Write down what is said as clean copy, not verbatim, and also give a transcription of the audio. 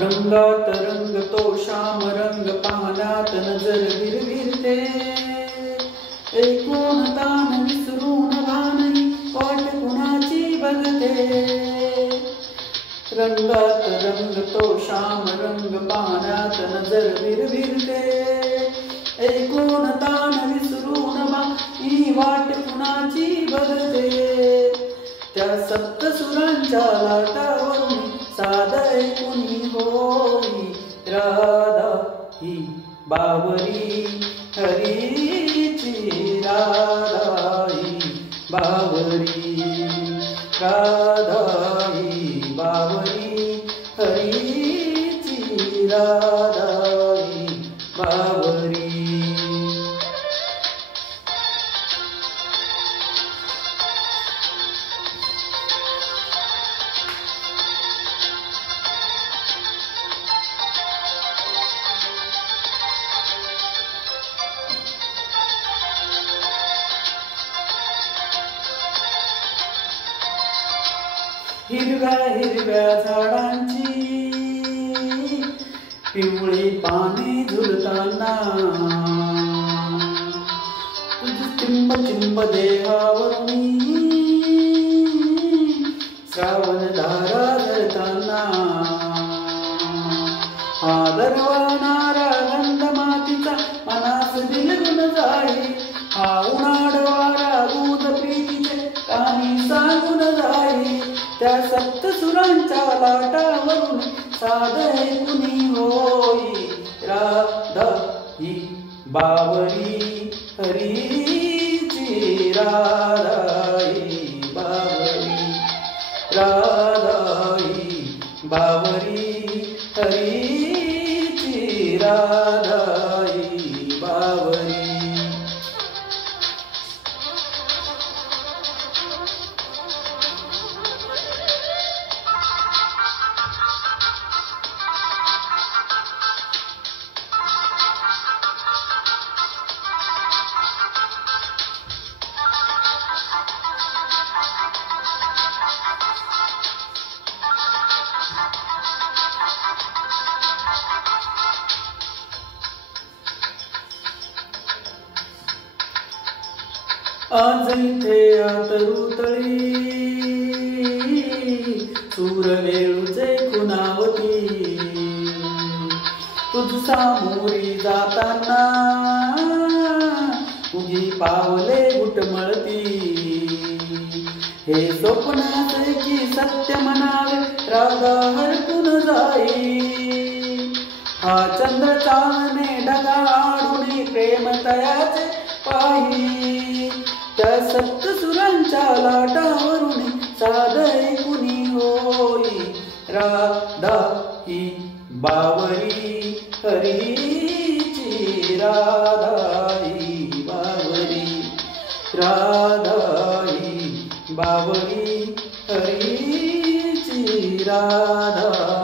रंगात रंगतो श्याम रंग पाहण्यात नजर विरविरते ऐकून तान विसरून भानही वाट कुणाची बघते रंगात रंगतो श्याम रंग पाहण्यात नजर विरविरते ऐकून तान विसरून भानही वाट कुणाची बघते त्या सप्तसुरांच्या लाटावरून साध ऐकून होई राधा ही बावरी हरीची राधा ही बावरी राधा ही बावरी हरीची राधा ही बावरी हिरव्या हिरव्या झाडांची पिवळी पाने झुलताना तुझी चिंब चिंब देहावरून श्रावण धारा झरताना आदरवणारा गंध मातीचा मनास बिलगुन जाई हा उन्हाळ वारा दूध प्रीतीचे कानी सांगून जाई त्या सप्तसुरांच्या लाटावरून साध ऐकून होई राधा ही बावरी हरीची राधा ही बावरी राधा ही बावरी हरीची राधा ही बावरी आज इथे आतरुतळी सूरवेळूचे खुणावती तुझ सामोरी जाताना उगी पावले घुटमळती हे स्वप्नाचे की सत्य म्हणावे राधा हरकून जाई हा चंद्र चांदणे ढगाळून प्रेम तयाचे पाही त्या सप्तसुरांच्या लाटावरून साध ऐकून होई राधा ही बावरी हरीची राधा ही बावरी राधा ही बावरी हरीची राधा